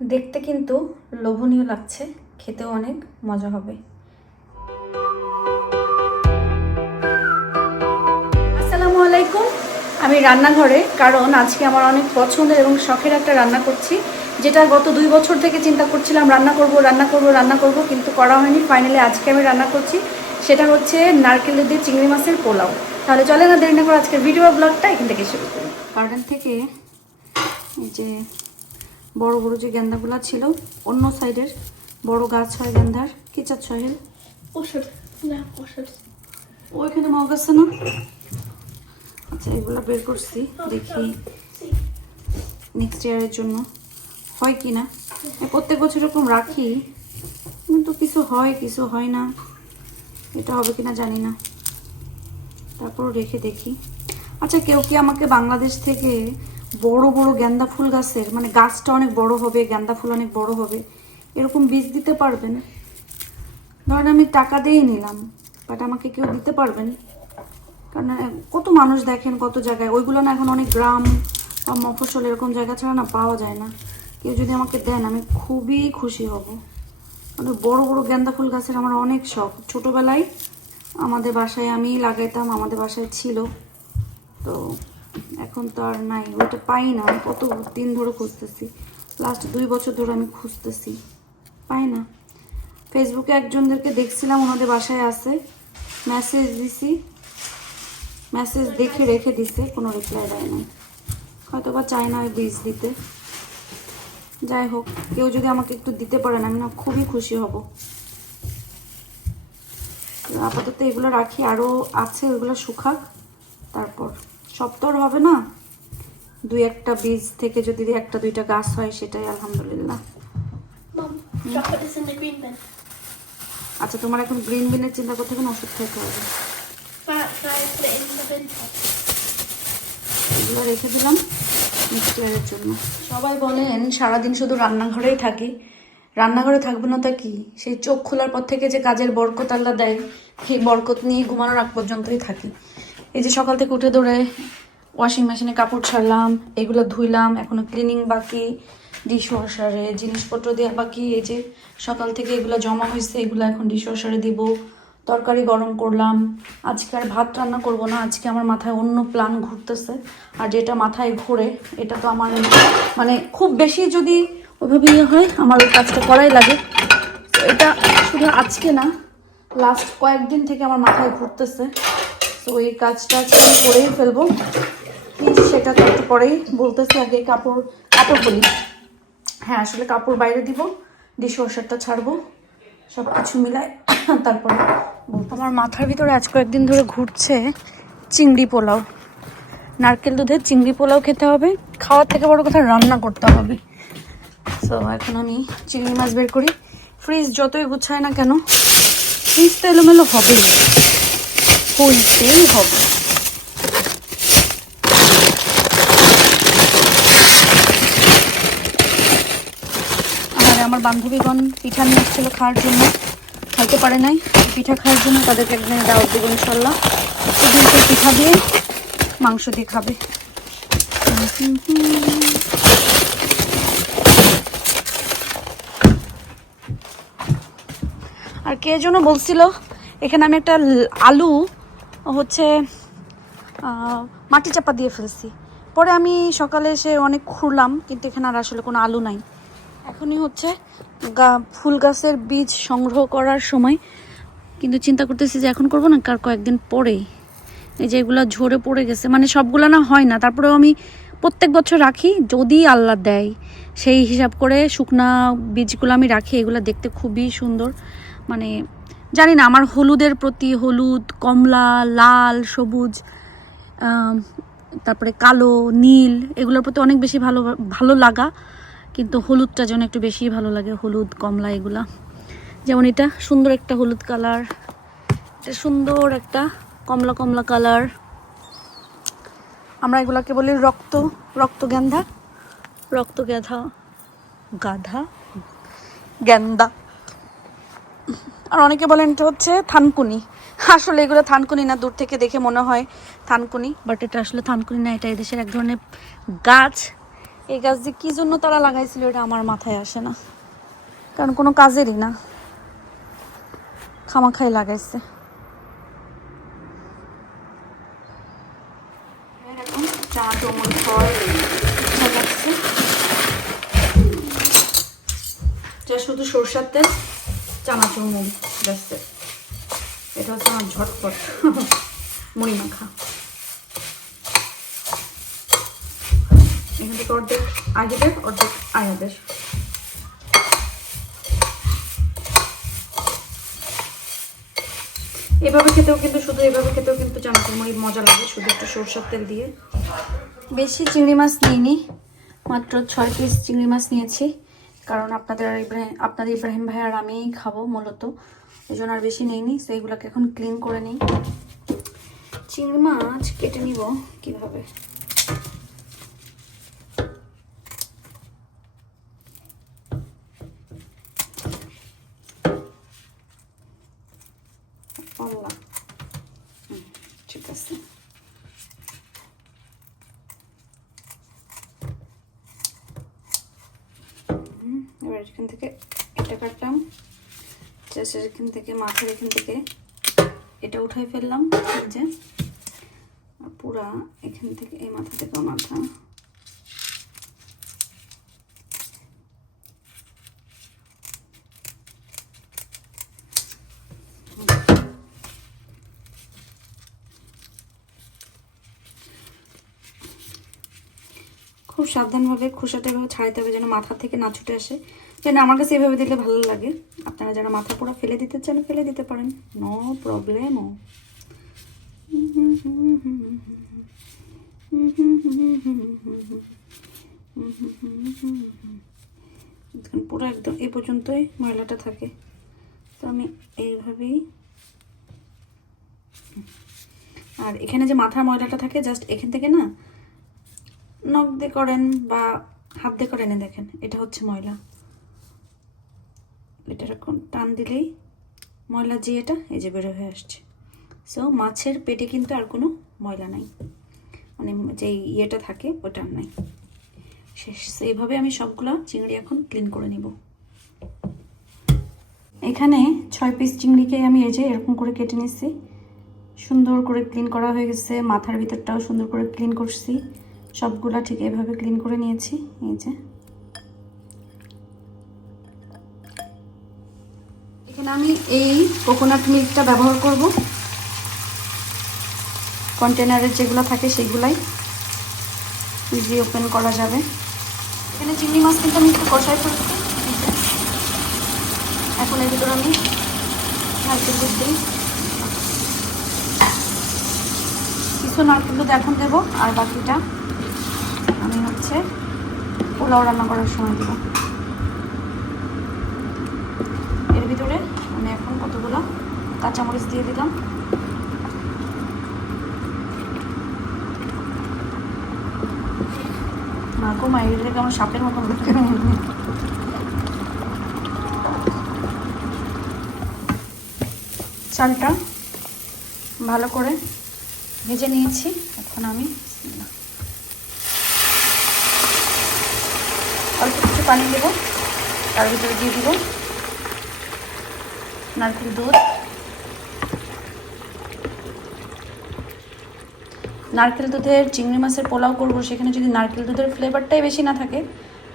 দেখতে কিন্তু লোভনীয় লাগছে, খেতেও অনেক মজা হবে। আসসালামু আলাইকুম। আমি রান্নাঘরে, কারণ আজকে আমার অনেক পছন্দের এবং শখের একটা রান্না করছি, যেটা গত দুই বছর থেকে চিন্তা করছিলাম, রান্না করব রান্না করব রান্না করব, কিন্তু করা হয়নি। ফাইনালি আজকে আমি রান্না করছি, সেটা হচ্ছে নারকেল দুধ দিয়ে চিংড়ি মাছের পোলাও। তাহলে চলে না, দেরি না করে আজকের ভিডিও ব্লগটা এখান থেকে শুরু করি। গার্ডেন থেকে এই যে বড় বড় যে গেন্দাগুলো ছিল। অন্য সাইডের বড় গাছ হয় গেন্দার। কি চাচ্ছ হেল ওষুধ ওইখানে মগ আছে না? আচ্ছা এগুলো বের করছি দেখি। নেক্সট ইয়ারের জন্য। হয় কি না? প্রত্যেক বছর এরকম রাখি কিন্তু কিছু হয় কিছু হয় না। এটা হবে কিনা জানি না। তারপর রেখে দেখি। আচ্ছা কেউ কি আমাকে বাংলাদেশ থেকে বড় বড় গেন্দা ফুল গাছের মানে গাছটা অনেক বড় হবে গেন্দা ফুল অনেক বড় হবে, এরকম বীজ দিতে পারবেন? ধরেন আমি টাকা দিয়েই নিলাম বাট আমাকে কেউ দিতে পারবেন কারণ কত মানুষ দেখেন কত জায়গায়, ওইগুলো না এখন অনেক গ্রাম বা মফস্বল এরকম জায়গা ছাড়া না পাওয়া যায় না। কেউ যদি আমাকে দেন, আমি খুবই খুশি হব। মানে বড় বড় গেন্দা ফুল গাছের আমার অনেক শখ। ছোটোবেলায় আমাদের বাসায় আমি লাগাইতাম, আমাদের বাসায় ছিল। তো এখন তো আর নাই ওটা পাই না কত দিন ধরে খুঁজতেছি। লাস্ট দুই বছর ধরে আমি খুঁজতেছি, পাই না। ফেসবুকে একজনদেরকে দেখছিলাম, ওনাদের বাসায় আছে। মেসেজ দিছি মেসেজ দেখে রেখে দিছে, কোনো রিপ্লাই দেয় নাই। হয়তো বা চায় না বীজ দিতে। যাই হোক, কেউ যদি আমাকে একটু দিতে পারেন, আমি না খুবই খুশি হব। আপাতত এগুলো রাখি আরও আছে ওইগুলো শুকাক, তারপর। সব তো হবে না। দুই একটা বীজ থেকে যদি একটা দুইটা গাছ হয় সেটাই আলহামদুলিল্লাহ. আচ্ছা তোমার এখন গ্রিন বিনের চিন্তা করতে কোনো ওষুধ খেতে হবে? এগুলো রেখে দিলাম নেক্সট ইয়ারের জন্য। সবাই বলেন সারাদিন শুধু রান্নাঘরেই থাকি। রান্নাঘরে থাকব না তা কি? সেই চোখ খোলার পর থেকে যে কাজের বরকত আল্লাহ দেয় সেই বরকত নিয়ে ঘুমানোর আগ পর্যন্তই থাকি। এই যে সকাল থেকে উঠে দৌড়ে ওয়াশিং মেশিনে কাপড় ছাড়লাম, এগুলো ধুইলাম, এখনও ক্লিনিং বাকি ডিশ ওয়াশারে জিনিসপত্র দেওয়া বাকি, এই যে সকাল থেকে এগুলো জমা হয়েছে, এগুলো এখন ডিশ ওয়াশারে দিব, তরকারি গরম করলাম, আজকে আর ভাত রান্না করব না, আজকে আমার মাথায় অন্য প্ল্যান ঘুরতেছে, আর যেটা মাথায় ঘোরে, এটা তো আমার মানে খুব বেশি যদি ওইভাবে ইয়ে হয়, আমার ওই কাজটা করাই লাগে। এটা শুধু আজকে না লাস্ট কয়েকদিন থেকে আমার মাথায় ঘুরতেছে, তো এই কাজটা করেই ফেলব। সেটা তো একটু পরেই বলতেছি আগে কাপড় কাপড় বলি। হ্যাঁ আসলে কাপড় বাইরে দিব ডিশ ওয়াশারটা ছাড়বো সব কিছু মিলায় তারপরে। আমার মাথার ভিতরে আজ কয়েকদিন ধরে ঘুরছে চিংড়ি পোলাও। নারকেল দুধের চিংড়ি পোলাও খেতে হবে খাওয়ার থেকে বড় কথা রান্না করতে হবে। সো এখন আমি চিংড়ি মাছ বের করি। ফ্রিজ যতই গুছায় না কেন ফ্রিজ তো এলোমেলো হবেই। হইতেই হবে আর আমার বান্ধবীগণ পিঠা নিয়ে এসেছিল খাওয়ার জন্য। খাইতে পারে নাই, পিঠা খাওয়ার জন্য তাদেরকে একদিন দাওয়াত দেবো ইনশাল্লাহ সেদিন সেই পিঠা দিয়ে মাংস দিয়ে খাবে। আর কে যেন বলছিল, এখানে আমি একটা আলু, হচ্ছে মাটি চাপা দিয়ে ফেলছি। পরে আমি সকালে এসে অনেক খুঁড়লাম কিন্তু এখানে আর আসলে কোনো আলু নাই। এখনই হচ্ছে গা- ফুল গাছের বীজ সংগ্রহ করার সময়। কিন্তু চিন্তা করতেছি যে এখন করব না, কার কয়েকদিন পরেই। এই যে এগুলো ঝরে পড়ে গেছে মানে সবগুলো না হয় না, তারপরেও আমি প্রত্যেক বছর রাখি, যদি আল্লাহ দেয়। সেই হিসাব করে শুকনা বীজগুলো আমি রাখি, এগুলো দেখতে খুবই সুন্দর। মানে জানি না, আমার হলুদের প্রতি হলুদ, কমলা, লাল, সবুজ তারপরে কালো, নীল, এগুলোর প্রতি অনেক বেশি ভালো ভালো লাগা। কিন্তু হলুদটা যেন একটু বেশি ভালো লাগে, হলুদ, কমলা এগুলা। যেমন এটা সুন্দর একটা হলুদ কালার, এটা সুন্দর একটা কমলা কমলা কালার। আমরা এগুলাকে বলি রক্ত রক্ত গেন্ধা রক্ত গেধা গাধা, গেন্দা। আর অনেকে বলেন এটা হচ্ছে থানকুনি। আসলে এগুলো থানকুনি না, দূর থেকে দেখে মনে হয় থানকুনি। বাট এটা আসলে থানকুনি না, এটা এদেশের এক ধরনের গাছ। এই গাছ যে কি জন্য তারা লাগাইছিল এটা আমার মাথায় আসে না। কারণ কোনো কাজেরই না। খামাখাই লাগাইছে। শুধু সরষার তেল, চানাচুর মুড়ি এটা হচ্ছে আমার ঝটপট মুড়ি মাখা। এখান থেকে অর্ধেক আগেদের অর্ধেক আয়াদের এভাবে খেতেও কিন্তু শুধু এভাবে খেতেও কিন্তু চানাচুর মুড়ি মজা লাগে শুধু একটু সরষের তেল দিয়ে। বেশি চিংড়ি মাছ নিইনি মাত্র ছয় পিস চিংড়ি মাছ নিয়েছি। কারণ আপনাদের ইব্রাহিম আপনাদের ইব্রাহিম ভাই আর আমিই খাব মূলত। এই জন্য আর বেশি নিইনি তো এগুলোকে এখন ক্লিন করে নিই। চিংড়ি মাছ কেটে নিব কীভাবে আল্লাহ হুম, ঠিক আছে হুম, এবার এখান থেকে এটা কাটলাম চেষ্টার এখান থেকে, মাথার এখান থেকে এটা উঠাই ফেললাম যে পুরা এখান থেকে, এই মাথা থেকে মাথা। সাবধানভাবে খোসাটা এভাবে ছাড়াইতে হবে যেন মাথা থেকে না ছুটে আসে। যেন আমার কাছে এভাবে দিলে ভালো লাগে। আপনারা যারা মাথা পুরো ফেলে দিতে চান, ফেলে দিতে পারেন। নো প্রবলেম পুরো একদম এই পর্যন্তই ময়লাটা থাকে। তো আমি এইভাবেই আর এখানে যে মাথার ময়লাটা থাকে জাস্ট এখান থেকে না নখ দিয়ে করেন বা হাত দিয়ে করেন দেখেন, এটা হচ্ছে ময়লা। এটা এরকম টান দিলেই ময়লা যে এটা, এই যে বেরো হয়ে আসছে। সো মাছের পেটে কিন্তু আর কোনো ময়লা নাই। মানে যে ইয়েটা থাকে, ওটা নাই। শেষ। এইভাবে আমি সবগুলো চিংড়ি এখন ক্লিন করে নিব। এখানে ছয় পিস চিংড়িকে আমি এই যে এরকম করে কেটে নিচ্ছি সুন্দর করে ক্লিন করা হয়ে গেছে। মাথার ভিতরটাও সুন্দর করে ক্লিন করছি। সবগুলা ঠিক এভাবে ক্লিন করে নিয়েছি, এই যে। এখানে আমি এই কোকোনাট মিল্কটা ব্যবহার করব। কন্টেনারের যেগুলো থাকে সেগুলাই ইজি ওপেন করা যাবে। এখানে চিংড়ি মাছ কিন্তু আমি একটু কষাই যে। এখন এর ভিতরে আমি নারকেল দুধ দিই কিছু নারকেল দুধ এখন দেবো, আর বাকিটা আমি হচ্ছে পোলাও রান্না করার সময় দেবো। এর ভিতরে আমি এখন কতগুলো কাঁচামরিচ দিয়ে দিলাম। গো কেমন সাপের লাগে। চালটা ভালো করে ভেজে নিয়েছি। এখন আমি পানি দেব। তার ভিতরে দিয়ে দিব নারকেল দুধ। নারকেল দুধের, চিংড়ি মাছের পোলাও করব, সেখানে যদি নারকেল দুধের ফ্লেভারটাই বেশি না থাকে,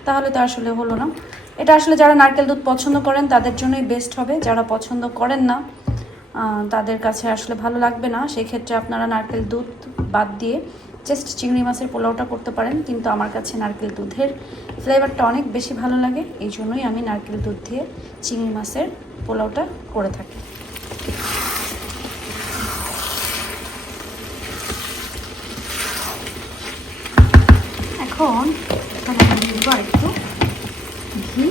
তাহলে তো আসলে হলো না। এটা আসলে যারা নারকেল দুধ পছন্দ করেন, তাদের জন্যই বেস্ট হবে। যারা পছন্দ করেন না তাদের কাছে আসলে ভালো লাগবে না। সেই ক্ষেত্রে আপনারা নারকেল দুধ বাদ দিয়ে জাস্ট চিংড়ি মাছের পোলাওটা করতে পারেন, কিন্তু আমার কাছে নারকেল দুধের ফ্লেভারটা অনেক বেশি ভালো লাগে, এই জন্যই আমি নারকেল দুধ দিয়ে চিংড়ি মাছের পোলাওটা করে থাকি। এখন দেবো ঘি।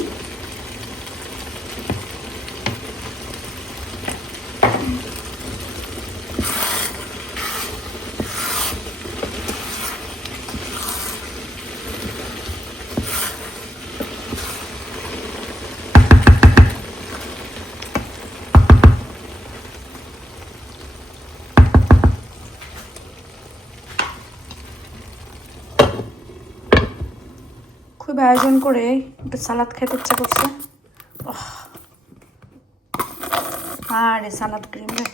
আয়োজন করে একটু সালাদ খেতে ইচ্ছা করছে। আরে সালাদ ক্রিম রে।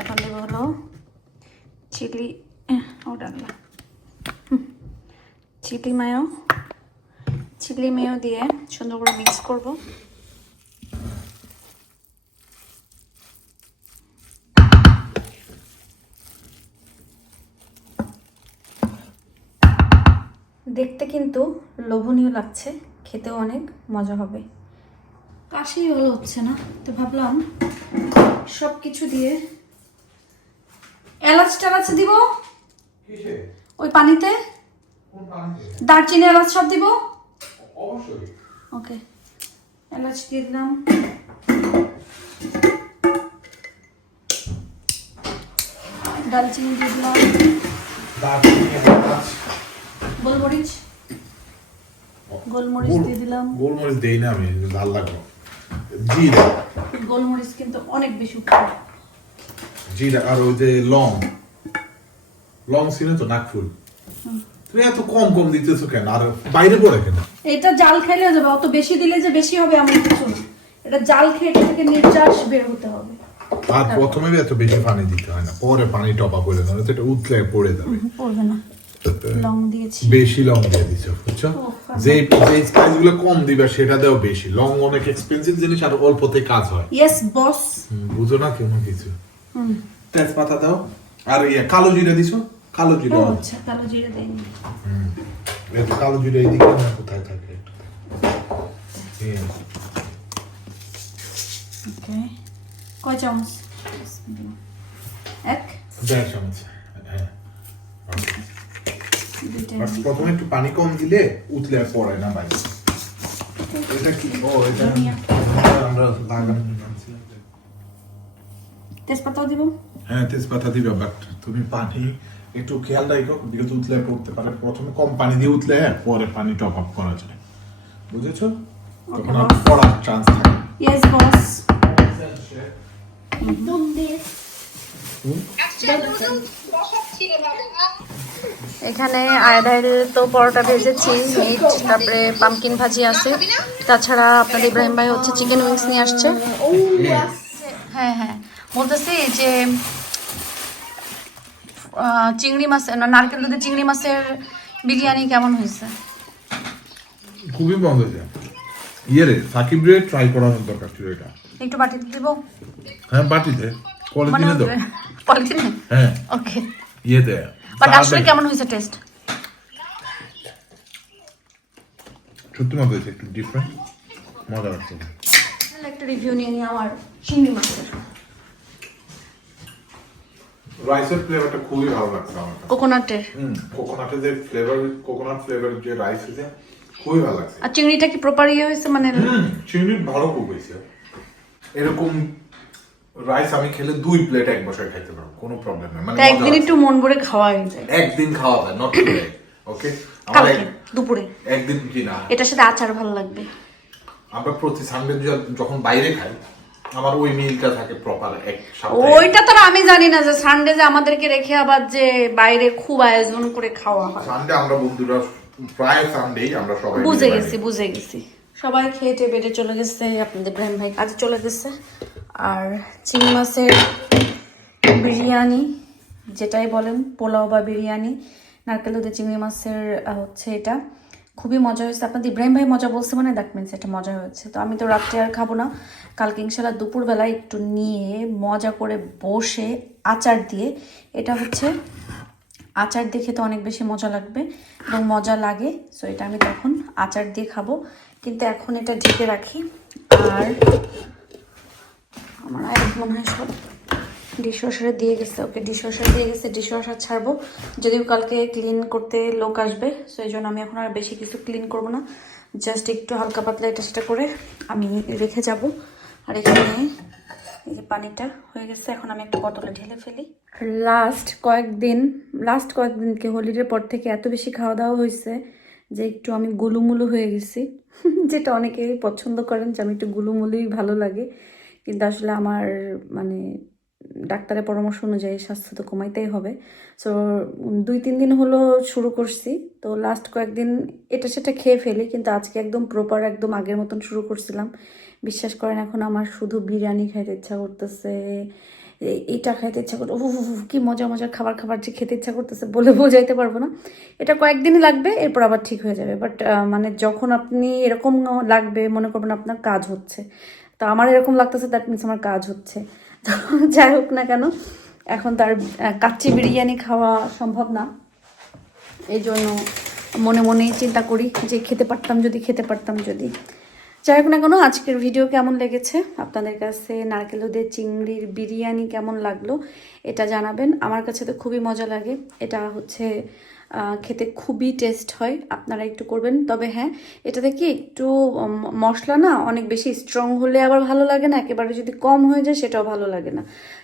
এখন দেবো হলো চিলি ওটা চিলি মায়ো। চিলি মেয়ো দিয়ে সুন্দর করে মিক্স করব। দেখতে কিন্তু লোভনীয় লাগছে খেতেও অনেক মজা হবে। কাশি ভালো হচ্ছে না? তো ভাবলাম সব কিছু দিয়ে এলাচ টেলাচ দিব। ওই পানিতে। দারচিনি এলাচ সব দিব। ওকে এলাচ দিয়ে দিলাম। দালচিনি দিয়ে দিলাম। দারচিনি গোলমরিচ? গোলমরিচ দিয়ে দিলাম। গোলমরিচ দেই না আমি লাল লাগল জিরা। গোলমরিচ কিন্তু অনেক বেশি জিরা আর ওই যে লং। লং ছিল তো নাকফুল। তুমি এত কম কম দিতেছো কেন? আর বাইরে পড়ে কেন? এটা জাল খাইলে যাবে অত বেশি দিলে যে বেশি হবে এমন কিছু না। এটা জাল খেয়ে এটা থেকে নির্যাস বের হতে হবে। আর প্রথমে এত বেশি পানি দিতে হয় না পরে পানি টপা করে দেবে এটা উতলে পড়ে যাবে। পড়বে না। লং দিয়েছি। বেশি লং দিয়ে দিছো বুঝছ? যে যে স্পাইসগুলো কম দিবে সেটা দেও বেশি। লং অনেক এক্সপেন্সিভ জিনিস আর অল্পতে কাজ হয়। ইয়েস বস বুঝো না কেমন কিছু। তেজপাতা দাও। আর ইয়ে কালো জিরা দিছো? কালো জিরা। আচ্ছা কালো জিরে দেয়নি এত কালো জিরা এইদিকে না কোথায় থাকে? ওকে কয় চামচ? এক। দেড় চামচ। আর প্রথমে একটু পানি কম দিলে উতলে আর পড়ে না ভাই। এটা কি? ও এটা আমরা তেজপাতাও দিব? হ্যাঁ তেজপাতা দিবে বাট তুমি পানি একটু খেয়াল রাখো যেহেতু উতলে পড়তে পারে। প্রথমে কম পানি দিয়ে উতলে পরে পানি টপ আপ করা যায়। বুঝেছ? তখন আর পড়ার চান্স থাকে ইয়েস বস. এখানে আয়ডাইল তো পরোটা ভেজেছি মিট তারপরে পামকিন ভাজি আছে। তাছাড়া আপনাদের ইব্রাহিম ভাই হচ্ছে চিকেন উইংস নিয়ে আসছে। হ্যাঁ হ্যাঁ। বলতেছি যে চিংড়ি মাছ না নারকেল দুধে চিংড়ি মাছের বিরিয়ানি কেমন হয়েছে? খুবই বন্ধ যায়। ইয়ে রে সাকিব রে ট্রাই করার দরকার ছিল এটা। একটু বাটিতে দিব? হ্যাঁ বাটিতে মানে দিনে দাও। পলিথিনে হ্যাঁ। ওকে ইয়েতে বাট আসলে কেমন হয়েছে টেস্ট সত্যি মতো হয়েছে একটু ডিফারেন্ট মজা লাগছে। একটা রিভিউ নিয়ে নিই আমার চিংড়ি মাছের। রাইসের ফ্লেভারটা খুবই ভালো লাগছে আমার কোকোনাটের হুম। কোকোনাটের যে ফ্লেভার কোকোনাট ফ্লেভার যে রাইস আছে খুবই ভালো লাগছে। আর চিংড়িটা কি প্রপার ইয়ে হয়েছে মানে? চিংড়ি ভালো খুব হয়েছে। এরকম রাইস আমি খেলে দুই প্লেট এক বছর খাইতে পারব কোনো প্রবলেম নেই মানে একদিন একটু মন ভরে খাওয়া হয়ে যায়। একদিন খাওয়া যায় নট টুডে ওকে আমার দুপুরে। একদিন কি না? এটার সাথে আচার ভালো লাগবে। আমরা প্রতি সানডে যখন বাইরে খাই আমার ওই মিলটা থাকে প্রপার এক ওইটা তো আর আমি জানি না যে সানডে যে আমাদেরকে রেখে আবার যে বাইরে খুব আয়োজন করে খাওয়া হয়। সানডে আমরা বন্ধুরা প্রায় সানডেই আমরা সবাই বুঝে গেছি বুঝে গেছি। সবাই খেয়ে টেয়ে বেডে চলে গেছে আপনাদের ইব্রাহিম ভাই কাজে চলে গেছে। আর চিংড়ি মাছের বিরিয়ানি, যেটাই বলেন, পোলাও বা বিরিয়ানি, নারকেল দুধের চিংড়ি মাছের হচ্ছে এটা। খুবই মজা হয়েছে। আপনাদের ইব্রাহিম ভাই মজা বলছে মানে দ্যাট মিনস এটা মজা হয়েছে। তো আমি তো রাত্রে আর খাব না। কালকে ইনশাল্লাহ দুপুরবেলা একটু নিয়ে মজা করে বসে আচার দিয়ে, এটা হচ্ছে আচার দিয়ে খেতে অনেক বেশি মজা লাগবে এবং মজা লাগে। সো এটা আমি তখন আচার দিয়ে খাব। কিন্তু এখন এটা ঢেকে রাখি। আর আমার আয় মনে হয় সব ডিশওয়াশারে দিয়ে গেছে। ওকে ডিশওয়াশার দিয়ে গেছে ডিশওয়াশার ছাড়বো। যদিও কালকে ক্লিন করতে লোক আসবে, সো এই জন্য আমি এখন আর বেশি কিছু ক্লিন করব না। জাস্ট একটু হালকা পাতলা এটা সেটা করে আমি রেখে যাব। আর এখানে এই যে পানিটা হয়ে গেছে, এখন আমি একটা বোতলে ঢেলে ফেলি। লাস্ট কয়েকদিন, লাস্ট কয়েকদিনকে হোলিডের পর থেকে এত বেশি খাওয়া দাওয়া হয়েছে যে একটু আমি গুলুমুলু হয়ে গেছি। যেটা অনেকেই পছন্দ করেন যে আমি একটু গুলুমুলুই ভালো লাগে। কিন্তু আসলে আমার মানে ডাক্তারের পরামর্শ অনুযায়ী স্বাস্থ্য তো কমাইতেই হবে। সো দুই, তিন দিন হলো শুরু করছি। তো লাস্ট কয়েকদিন এটা সেটা খেয়ে ফেলি, কিন্তু আজকে একদম প্রপার একদম আগের মতন শুরু করছিলাম। বিশ্বাস করেন, এখন আমার শুধু বিরিয়ানি খাইতে ইচ্ছা করতেছে এইটা খাইতে ইচ্ছা করতে কি মজা মজার খাবার খাবার যে খেতে ইচ্ছা করতেছে বলে বোঝাইতে পারব না। এটা কয়েকদিনই লাগবে, এরপর আবার ঠিক হয়ে যাবে। বাট মানে যখন আপনি এরকম লাগবে, মনে করবেন আপনার কাজ হচ্ছে। তো আমার এরকম লাগতেছে দ্যাট মিনস আমার কাজ হচ্ছে। যাই হোক না কেন, এখন তার কাচ্চি বিরিয়ানি খাওয়া সম্ভব না। এই জন্য মনে মনেই চিন্তা করি যে খেতে পারতাম যদি, খেতে পারতাম যদি। যাই হোক না কেন, আজকের ভিডিও কেমন লেগেছে? আপনাদের কাছে নারকেল দুধের চিংড়ির বিরিয়ানি কেমন লাগল, এটা জানাবেন। আমার কাছে তো খুবই মজা লাগে। এটা হচ্ছে খেতে খুবই টেস্ট হয়। আপনারা একটু করবেন। তবে হ্যাঁ এটাতে কি একটু মশলা না অনেক বেশি স্ট্রং হলে আবার ভালো লাগে না? একেবারে যদি কম হয়ে যায় সেটাও ভালো লাগে না।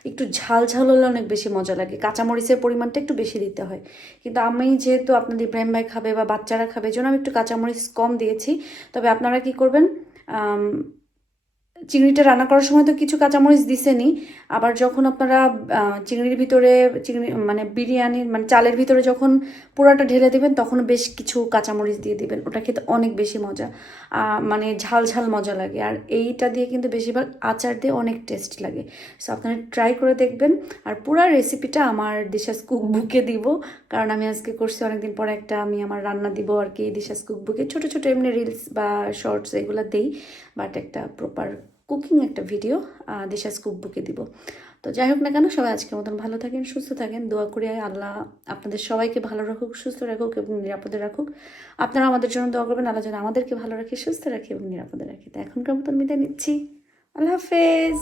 একটু ঝাল ঝাল হলে অনেক বেশি মজা লাগে। কাঁচামরিচের পরিমাণটা একটু বেশি দিতে হয়। কিন্তু আমি যেহেতু আপনাদের ইব্রাহিম ভাই খাবে বা বাচ্চারা খাবে জন্য আমি একটু কাঁচামরিচ কম দিয়েছি। তবে আপনারা কি করবেন চিংড়িটা রান্না করার সময় তো কিছু কাঁচামরিচ দিছেনি, আবার যখন আপনারা চিংড়ির ভিতরে চিংড়ি মানে বিরিয়ানির মানে চালের ভিতরে যখন পোড়াটা ঢেলে দেবেন, তখন বেশ কিছু কাঁচামরিচ দিয়ে দেবেন। ওটা খেতে অনেক বেশি মজা মানে ঝাল ঝাল মজা লাগে। আর এইটা দিয়ে কিন্তু বেশিরভাগ আচার দিয়ে অনেক টেস্ট লাগে। সো আপনারা ট্রাই করে দেখবেন। আর পুরো রেসিপিটা আমার দিশাস কুক বুকে দিব, কারণ আমি আজকে করছি, অনেকদিন পরে একটা আমি আমার রান্না দিব আর কি দিশাস কুক বুকে ছোটো ছোটো এমনি রিলস বা শর্টস এগুলো দিই বাট একটা প্রপার কুকিং একটা ভিডিও দিশাস কুক বুকে দিব। তো যাই হোক না কেন, সবাই আজকের মতন ভালো থাকেন, সুস্থ থাকেন। দোয়া করি আল্লাহ আপনাদের সবাইকে ভালো রাখুক, সুস্থ রাখুক এবং নিরাপদে রাখুক। আপনারা আমাদের জন্য দোয়া করবেন, আল্লাহ যেন আমাদেরকে ভালো রাখে, সুস্থ রাখে এবং নিরাপদে রাখে। তো এখনকার মতন বিদায় নিচ্ছি। আল্লাহ হাফেজ।